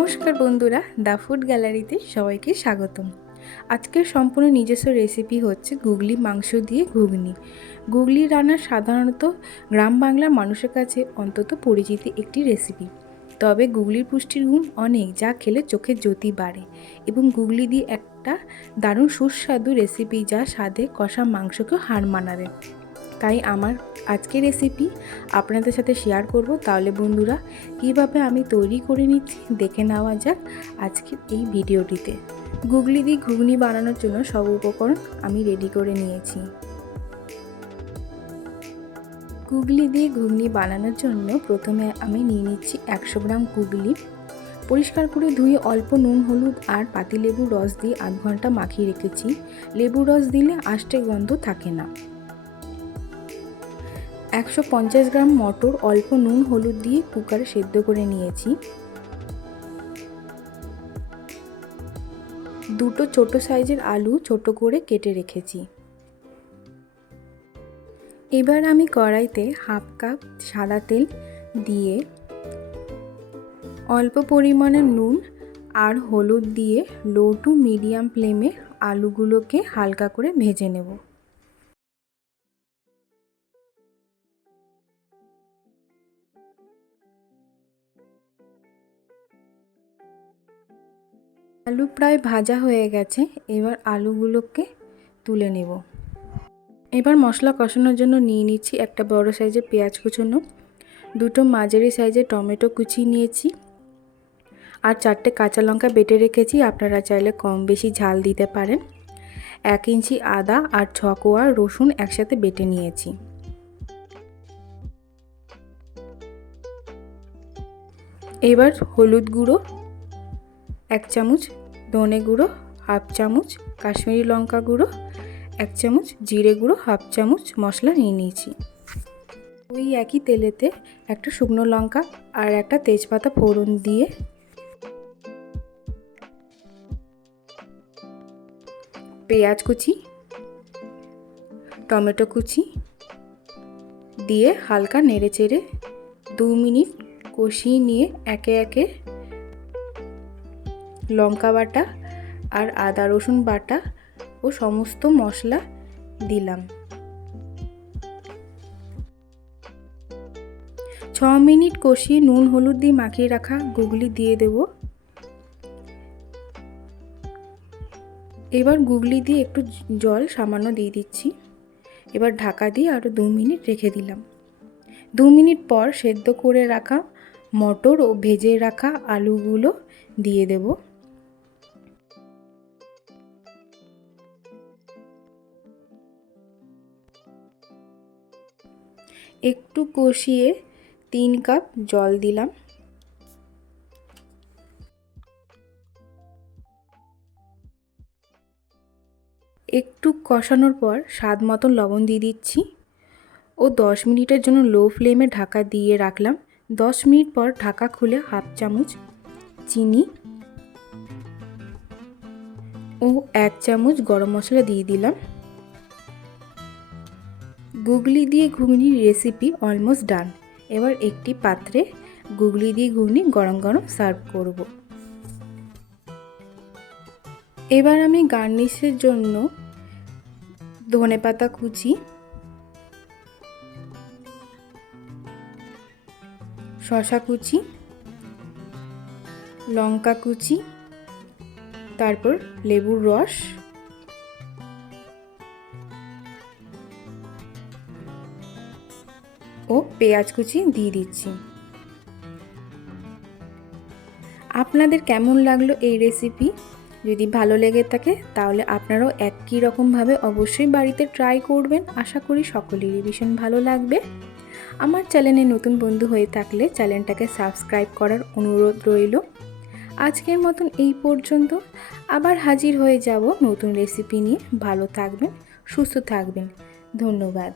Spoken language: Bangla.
নমস্কার বন্ধুরা, দ্য ফুড গ্যালারিতে সবাইকে স্বাগতম। আজকের সম্পূর্ণ নিজস্ব রেসিপি হচ্ছে গুগলি মাংস দিয়ে ঘুগনি। গুগলি রান্না সাধারণত গ্রাম বাংলার মানুষের কাছে অন্তত পরিচিত একটি রেসিপি। তবে গুগলির পুষ্টির গুণ অনেক, যা খেলে চোখের জ্যোতি বাড়ে, এবং গুগলি দিয়ে একটা দারুণ সুস্বাদু রেসিপি যা স্বাদে কষা মাংসকেও হার মানাবে। তাই আমার আজকের রেসিপি আপনাদের সাথে শেয়ার করব। তাহলে বন্ধুরা, কীভাবে আমি তৈরি করে নিচ্ছি দেখে নেওয়া যাক আজকের এই ভিডিওটিতে। গুগলি দিয়ে ঘুগনি বানানোর জন্য সব উপকরণ আমি রেডি করে নিয়েছি। গুগলি দিয়ে ঘুগনি বানানোর জন্য প্রথমে আমি নিয়ে নিচ্ছি 100 গ্রাম গুগলি। পরিষ্কার করে ধুয়ে অল্প নুন, হলুদ আর পাতিলেবুর রস দিয়ে আধ ঘন্টা মাখিয়ে রেখেছি। লেবুর রস দিলে আষ্টে গন্ধ থাকে না। 150 গ্রাম মটর অল্প নুন, হলুদ দিয়ে কুকারে সেদ্ধ করে নিয়েছি। দুটো ছোট সাইজের আলু ছোট করে কেটে রেখেছি। এবার আমি কড়াইতে হাফ কাপ সাদা তেল দিয়ে অল্প পরিমাণে নুন আর হলুদ দিয়ে লো টু মিডিয়াম ফ্লেমে আলুগুলোকে হালকা করে ভেজে নেব। আলু প্রায় ভাজা হয়ে গেছে, এবার আলুগুলোকে তুলে নেব। এবার মশলা কষানোর জন্য নিয়ে নিচ্ছি একটা বড় সাইজের পেঁয়াজ কুচোনো, দুটো মাঝারি সাইজের টমেটো কুচি নিয়েছি, আর 4টে কাঁচা লঙ্কা বেটে রেখেছি। আপনারা চাইলে কম বেশি ঝাল দিতে পারেন। 1 ইঞ্চি আদা আর 6 কোয়া রসুন একসাথে বেটে নিয়েছি। এবার হলুদ গুঁড়ো 1 চামচ, ধনে গুঁড়ো হাফ চামচ, কাশ্মীরি লঙ্কা গুঁড়ো 1 চামচ, জিরে গুঁড়ো হাফ চামচ মশলা নিয়ে নিয়েছি। ওই একই তেলেতে একটা শুকনো লঙ্কা আর একটা তেজপাতা ফোড়ন দিয়ে পেঁয়াজ কুচি, টমেটো কুচি দিয়ে হালকা নেড়েচেড়ে 2 মিনিট কষিয়ে নিয়ে একে একে লঙ্কা বাটা আর আদা রসুন বাটা ও সমস্ত মশলা দিলাম। 6 মিনিট কষিয়ে নুন হলুদ দিয়ে মাখিয়ে রাখা গুগলি দিয়ে দেব। এবার গুগলি দিয়ে একটু জল সামান্য দিয়ে দিচ্ছি। এবার ঢাকা দিয়ে আরও 2 মিনিট রেখে দিলাম। 2 মিনিট পর সেদ্ধ করে রাখা মটর ও ভেজে রাখা আলুগুলো দিয়ে দেব। একটু কষিয়ে 3 কাপ জল দিলাম। একটু কষানোর পর স্বাদ মতন লবণ দিয়ে দিচ্ছি ও 10 মিনিটের জন্য লো ফ্লেমে ঢাকা দিয়ে রাখলাম। 10 মিনিট পর ঢাকা খুলে হাফ চামচ চিনি ও 1 চামচ গরম মশলা দিয়ে দিলাম। গুগলি দিয়ে ঘুগনির রেসিপি অলমোস্ট ডান। এবার একটি পাত্রে গুগলি দিয়ে ঘুগনি গরম গরম সার্ভ করব। এবার আমি গার্নিশের জন্য ধনেপাতা কুচি, শসা কুচি, লঙ্কা কুচি, তারপর লেবুর রস ও পেঁয়াজ কুচি দিয়ে দিচ্ছি। আপনাদের কেমন লাগলো এই রেসিপি? যদি ভালো লেগে থাকে তাহলে আপনারাও একই রকমভাবে অবশ্যই বাড়িতে ট্রাই করবেন। আশা করি সকলেরই ভীষণ ভালো লাগবে। আমার চ্যানেলে নতুন বন্ধু হয়ে থাকলে চ্যানেলটাকে সাবস্ক্রাইব করার অনুরোধ রইল। আজকের মতন এই পর্যন্ত। আবার হাজির হয়ে যাব নতুন রেসিপি নিয়ে। ভালো থাকবেন, সুস্থ থাকবেন। ধন্যবাদ।